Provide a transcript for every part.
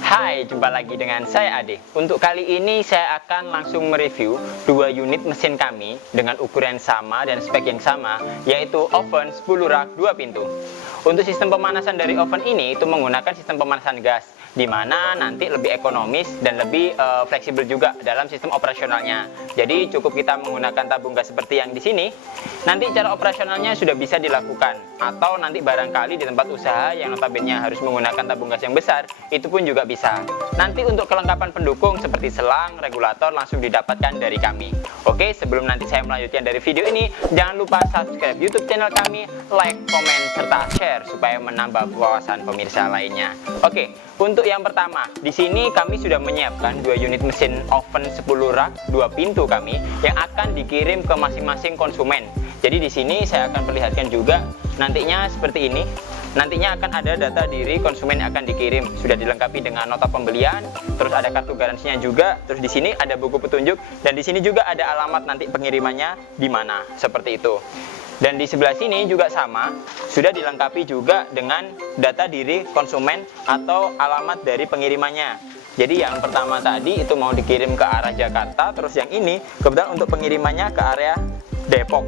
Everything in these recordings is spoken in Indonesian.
Hai, jumpa lagi dengan saya Ade. Untuk kali ini saya akan langsung mereview dua unit mesin kami dengan ukuran sama dan spek yang sama, yaitu oven 10 rak 2 pintu. Untuk sistem pemanasan dari oven ini itu menggunakan sistem pemanasan gas, di mana nanti lebih ekonomis dan lebih fleksibel juga dalam sistem operasionalnya. Jadi cukup kita menggunakan tabung gas seperti yang di sini. Nanti cara operasionalnya sudah bisa dilakukan, atau nanti barangkali di tempat usaha yang notabene harus menggunakan tabung gas yang besar, itu pun juga bisa. Nanti untuk kelengkapan pendukung seperti selang, regulator langsung didapatkan dari kami. Oke, sebelum nanti saya melanjutkan dari video ini, jangan lupa subscribe YouTube channel kami, like, komen, serta share supaya menambah wawasan pemirsa lainnya. Oke, untuk yang pertama, di sini kami sudah menyiapkan dua unit mesin oven 10 rak 2 pintu kami yang akan dikirim ke masing-masing konsumen. Jadi di sini saya akan perlihatkan juga nantinya seperti ini. Nantinya akan ada data diri konsumen yang akan dikirim, sudah dilengkapi dengan nota pembelian, terus ada kartu garansinya juga, terus di sini ada buku petunjuk, dan di sini juga ada alamat nanti pengirimannya di mana, seperti itu. Dan di sebelah sini juga sama, sudah dilengkapi juga dengan data diri konsumen atau alamat dari pengirimannya. Jadi yang pertama tadi itu mau dikirim ke arah Jakarta, terus yang ini kebetulan untuk pengirimannya ke area Depok.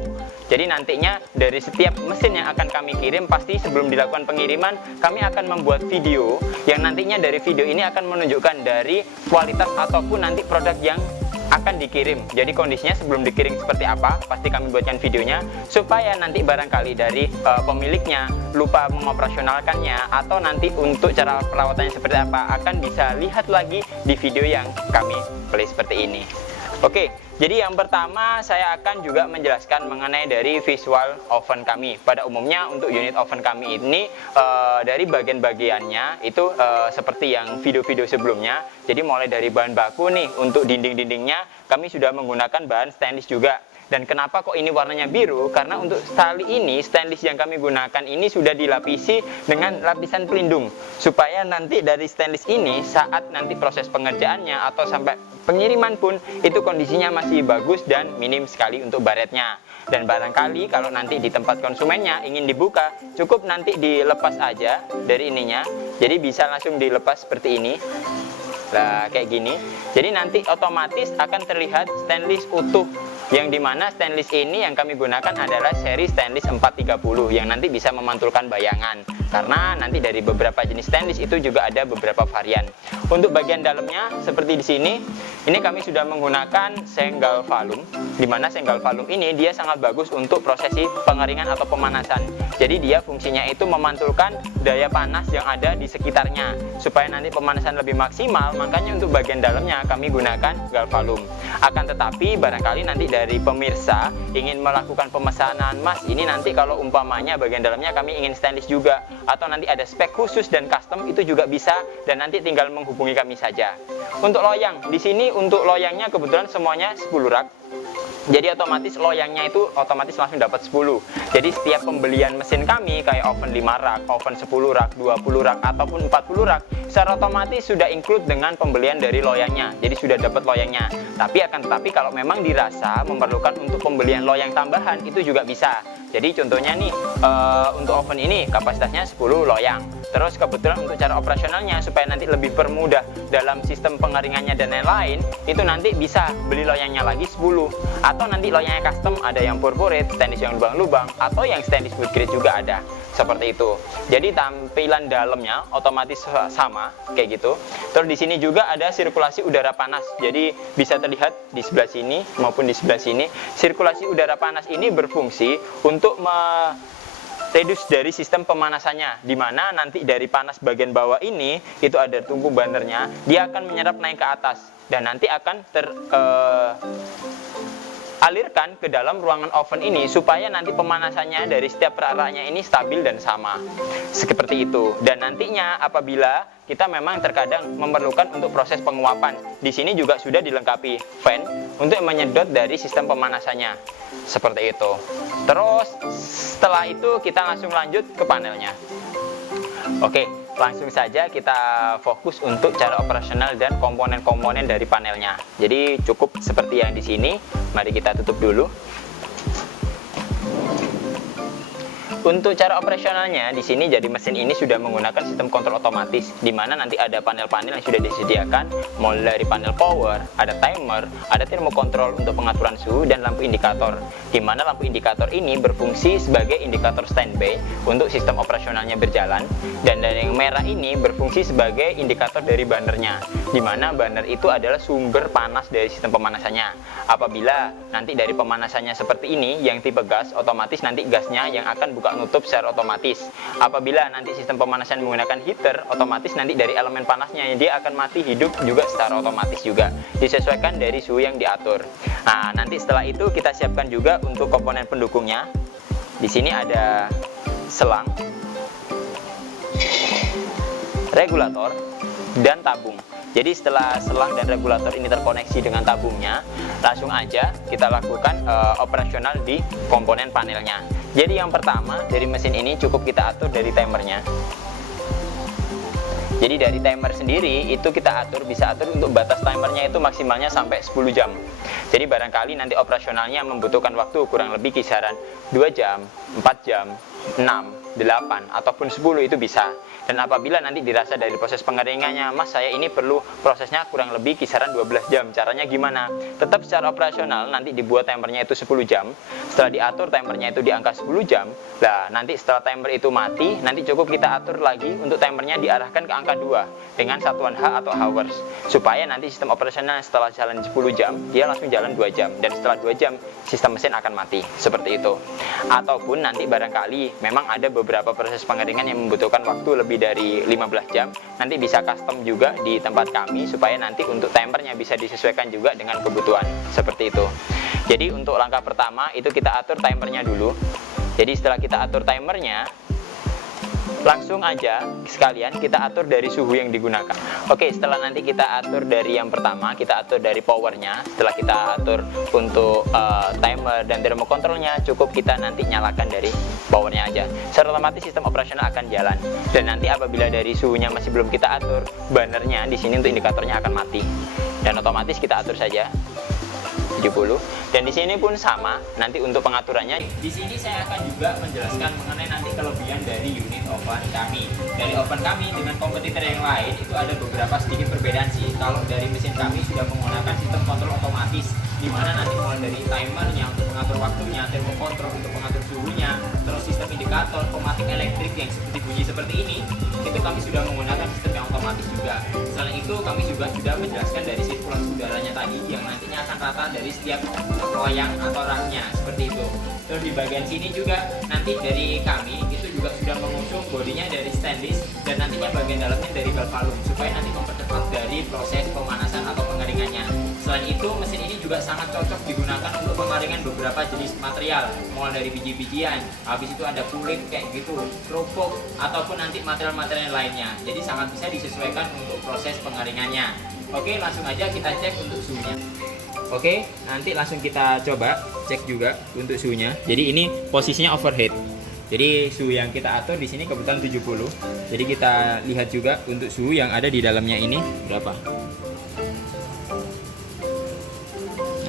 Jadi nantinya dari setiap mesin yang akan kami kirim, pasti sebelum dilakukan pengiriman kami akan membuat video yang nantinya dari video ini akan menunjukkan dari kualitas ataupun nanti produk yang akan dikirim. Jadi kondisinya sebelum dikirim seperti apa, pasti kami buatkan videonya supaya nanti barangkali dari pemiliknya lupa mengoperasionalkannya atau nanti untuk cara perawatannya seperti apa akan bisa lihat lagi di video yang kami play seperti ini. Oke, jadi yang pertama saya akan juga menjelaskan mengenai dari visual oven kami. Pada umumnya untuk unit oven kami ini dari bagian-bagiannya itu seperti yang video-video sebelumnya. Jadi mulai dari bahan baku nih, untuk dinding-dindingnya kami sudah menggunakan bahan stainless juga. Dan kenapa kok ini warnanya biru? Karena untuk tali ini, stainless yang kami gunakan ini sudah dilapisi dengan lapisan pelindung, supaya nanti dari stainless ini saat nanti proses pengerjaannya atau sampai pengiriman pun itu kondisinya masih bagus dan minim sekali untuk baretnya. Dan barangkali kalau nanti di tempat konsumennya ingin dibuka, cukup nanti dilepas aja dari ininya. Jadi bisa langsung dilepas seperti ini. Nah, kayak gini. Jadi nanti otomatis akan terlihat stainless utuh, yang dimana stainless ini yang kami gunakan adalah seri stainless 430 yang nanti bisa memantulkan bayangan, karena nanti dari beberapa jenis stainless itu juga ada beberapa varian. Untuk bagian dalamnya seperti di sini, ini kami sudah menggunakan senggal valum, dimana senggal valum ini dia sangat bagus untuk prosesi pengeringan atau pemanasan. Jadi dia fungsinya itu memantulkan daya panas yang ada di sekitarnya supaya nanti pemanasan lebih maksimal. Makanya untuk bagian dalamnya kami gunakan galvalum. Akan tetapi barangkali nanti dari pemirsa ingin melakukan pemesanan, Mas ini nanti kalau umpamanya bagian dalamnya kami ingin stainless juga, atau nanti ada spek khusus dan custom, itu juga bisa, dan nanti tinggal menghubungi kami saja. Untuk loyang, di sini untuk loyangnya kebetulan semuanya 10 rak. Jadi otomatis loyangnya itu otomatis langsung dapat 10. Jadi setiap pembelian mesin kami kayak oven 5 rak, oven 10 rak, 20 rak ataupun 40 rak, secara otomatis sudah include dengan pembelian dari loyangnya. Jadi sudah dapat loyangnya. Tapi akan tetapi kalau memang dirasa memerlukan untuk pembelian loyang tambahan, itu juga bisa. Jadi contohnya nih untuk oven ini kapasitasnya 10 loyang. Terus kebetulan untuk cara operasionalnya supaya nanti lebih permudah dalam sistem pengeringannya dan lain-lain, itu nanti bisa beli loyangnya lagi 10. Atau nanti loyangnya custom, ada yang purpurate, stainless yang lubang-lubang, atau yang stainless wood grade juga ada. Seperti itu. Jadi tampilan dalamnya otomatis sama kayak gitu. Terus di sini juga ada sirkulasi udara panas. Jadi bisa terlihat di sebelah sini maupun di sebelah sini. Sirkulasi udara panas ini berfungsi untuk reduce dari sistem pemanasannya, di mana nanti dari panas bagian bawah ini itu ada tungku bannernya, dia akan menyerap naik ke atas dan nanti akan alirkan ke dalam ruangan oven ini supaya nanti pemanasannya dari setiap perak-raknya ini stabil dan sama. Seperti itu. Dan nantinya apabila kita memang terkadang memerlukan untuk proses penguapan, di sini juga sudah dilengkapi fan untuk menyedot dari sistem pemanasannya. Seperti itu. Terus setelah itu kita langsung lanjut ke panelnya. Oke, langsung saja kita fokus untuk cara operasional dan komponen-komponen dari panelnya. Jadi cukup seperti yang di sini. Mari kita tutup dulu. Untuk cara operasionalnya, di sini jadi mesin ini sudah menggunakan sistem kontrol otomatis, di mana nanti ada panel-panel yang sudah disediakan, mulai dari panel power, ada timer, ada termokontrol untuk pengaturan suhu, dan lampu indikator. Di mana lampu indikator ini berfungsi sebagai indikator standby untuk sistem operasionalnya berjalan, dan yang merah ini berfungsi sebagai indikator dari burnernya, di mana burner itu adalah sumber panas dari sistem pemanasannya. Apabila nanti dari pemanasannya seperti ini, yang tipe gas, otomatis nanti gasnya yang akan buka nutup secara otomatis. Apabila nanti sistem pemanasan menggunakan heater, otomatis nanti dari elemen panasnya dia akan mati hidup juga secara otomatis juga, disesuaikan dari suhu yang diatur. Nah, nanti setelah itu kita siapkan juga untuk komponen pendukungnya. Di sini ada selang, regulator, dan tabung. Jadi setelah selang dan regulator ini terkoneksi dengan tabungnya, langsung aja kita lakukan operasional di komponen panelnya. Jadi yang pertama, dari mesin ini cukup kita atur dari timernya. Jadi dari timer sendiri itu kita bisa atur untuk batas timernya itu maksimalnya sampai 10 jam. Jadi barangkali nanti operasionalnya membutuhkan waktu kurang lebih kisaran 2 jam, 4 jam, 6, 8, ataupun 10 itu bisa. Dan apabila nanti dirasa dari proses pengeringannya, Mas saya ini perlu prosesnya kurang lebih kisaran 12 jam. Caranya gimana? Tetap secara operasional nanti dibuat timernya itu 10 jam. Setelah diatur timernya itu di angka 10 jam. Nah, nanti setelah timer itu mati, nanti cukup kita atur lagi untuk timernya diarahkan ke angka 2 dengan satuan H atau hours. Supaya nanti sistem operasional setelah jalan 10 jam, dia langsung jalan 2 jam. Dan setelah 2 jam, sistem mesin akan mati. Seperti itu. Ataupun nanti barangkali memang ada beberapa proses pengeringan yang membutuhkan waktu lebih dari 15 jam, nanti bisa custom juga di tempat kami supaya nanti untuk timernya bisa disesuaikan juga dengan kebutuhan, seperti itu. Jadi untuk langkah pertama itu kita atur timernya dulu. Jadi setelah kita atur timernya, langsung aja sekalian kita atur dari suhu yang digunakan. Oke, setelah nanti kita atur dari yang pertama, kita atur dari powernya. Setelah kita atur untuk timer dan termokontrolnya, cukup kita nanti nyalakan dari powernya aja. Secara otomatis sistem operasional akan jalan. Dan nanti apabila dari suhunya masih belum kita atur, burnernya di sini untuk indikatornya akan mati. Dan otomatis kita atur saja 70. Dan di sini pun sama, nanti untuk pengaturannya. Di sini saya akan juga menjelaskan mengenai nanti kelebihan dari unit oven kami. Dari oven kami dengan kompetitor yang lain itu ada beberapa sedikit perbedaan sih. Kalau dari mesin kami sudah menggunakan sistem kontrol otomatis, di mana nanti mulai dari timernya untuk mengatur waktunya, termokontrol untuk mengatur suhunya, terus sistem indikator, pematik elektrik yang seperti bunyi seperti ini, itu kami sudah menggunakan sistem yang otomatis juga. Selain itu kami juga sudah menjelaskan dari sirkulasi udaranya tadi yang nantinya akan rata dari setiap loyang atau raknya, seperti itu. Terus di bagian sini juga nanti dari kami itu juga sudah mengusung bodinya dari stainless dan nantinya bagian dalamnya dari galvanum supaya nanti mempercepat dari proses pemanasan atau pengeringannya. Selain itu mesin ini juga sangat cocok digunakan untuk pengeringan beberapa jenis material, mulai dari biji-bijian, habis itu ada kulit kayak gitu, kerupuk, ataupun nanti material-material lainnya. Jadi sangat bisa disesuaikan untuk proses pengeringannya. Oke, langsung aja kita cek untuk suhunya. Oke, nanti langsung kita coba cek juga untuk suhunya. Jadi ini posisinya overheat. Jadi suhu yang kita atur di sini kebetulan 70. Jadi kita lihat juga untuk suhu yang ada di dalamnya ini berapa.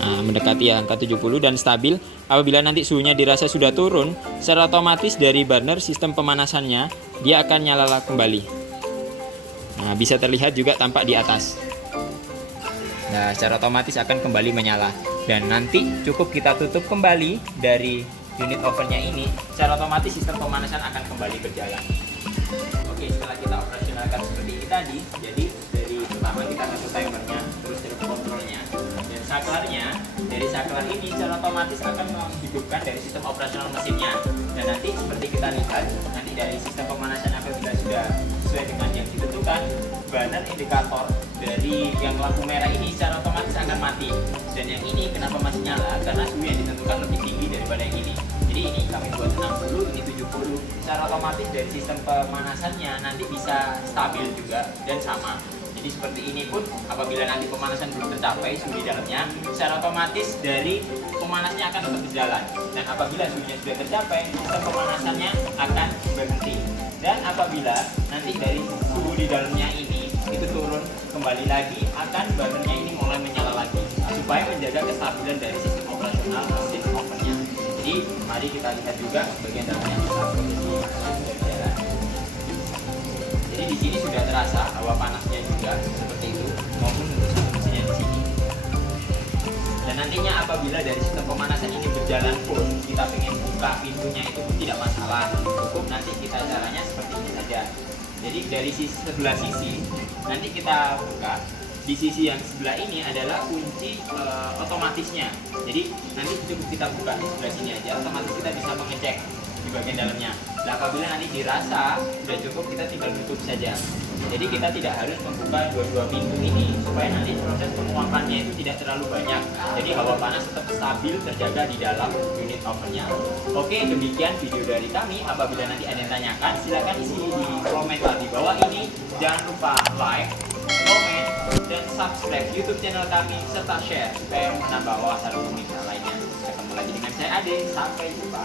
Nah, mendekati angka 70 dan stabil. Apabila nanti suhunya dirasa sudah turun, secara otomatis dari burner sistem pemanasannya dia akan nyala kembali. Nah, bisa terlihat juga tampak di atas. Nah, secara otomatis akan kembali menyala. Dan nanti cukup kita tutup kembali dari unit ovennya ini, secara otomatis sistem pemanasan akan kembali berjalan. Oke, setelah kita operasionalkan seperti ini tadi, jadi dari pertama kita tutup timernya, terus termokontrolnya, dan saklarnya. Dari saklar ini secara otomatis akan menghidupkan dari sistem operasional mesinnya. Dan nanti seperti kita lihat, nanti dari sistem pemanasan apabila sudah sesuai dengan yang ditentukan, burner indikator dari yang lampu merah ini secara otomatis akan mati. Dan yang ini kenapa masih nyala? Karena suhu yang ditentukan lebih tinggi daripada yang ini. Jadi ini kami buat 60, ini 70. Secara otomatis dari sistem pemanasannya nanti bisa stabil juga dan sama. Jadi seperti ini pun apabila nanti pemanasan belum tercapai suhu di dalamnya, secara otomatis dari pemanasnya akan tetap berjalan. Dan apabila suhunya sudah tercapai, sistem pemanasannya akan berhenti. Dan apabila nanti dari suhu di dalamnya ini itu turun kembali lagi, akan burnernya ini mulai menyala lagi supaya menjaga kestabilan dari sistem operasional mesin ovennya. Jadi mari kita lihat juga bagian dalamnya apakah posisi sudah berjalan. Jadi di sini sudah terasa hawa panasnya juga seperti itu, maupun untuk satu mesinnya di sini. Dan nantinya apabila dari sistem pemanasan ini berjalan pun kita pengen buka pintunya itu pun tidak masalah, cukup nanti kita caranya seperti ini saja. Jadi dari sebelah sisi nanti kita buka, di sisi yang sebelah ini adalah kunci otomatisnya. Jadi nanti cukup kita buka di sebelah sini aja, otomatis kita bisa mengecek di bagian dalamnya. Nah, apabila nanti dirasa sudah cukup, kita tinggal tutup saja. Jadi kita tidak harus membuka dua-dua pintu ini supaya nanti proses penguapannya itu tidak terlalu banyak. Jadi hawa panas tetap stabil terjaga di dalam unit ovennya. Oke, demikian video dari kami. Apabila nanti ada yang tanyakan, silakan isi di komentar di bawah ini. Jangan lupa like, komen, dan subscribe YouTube channel kami serta share supaya menambah wawasan umum lainnya. Ketemu lagi dengan saya Ade. Sampai jumpa.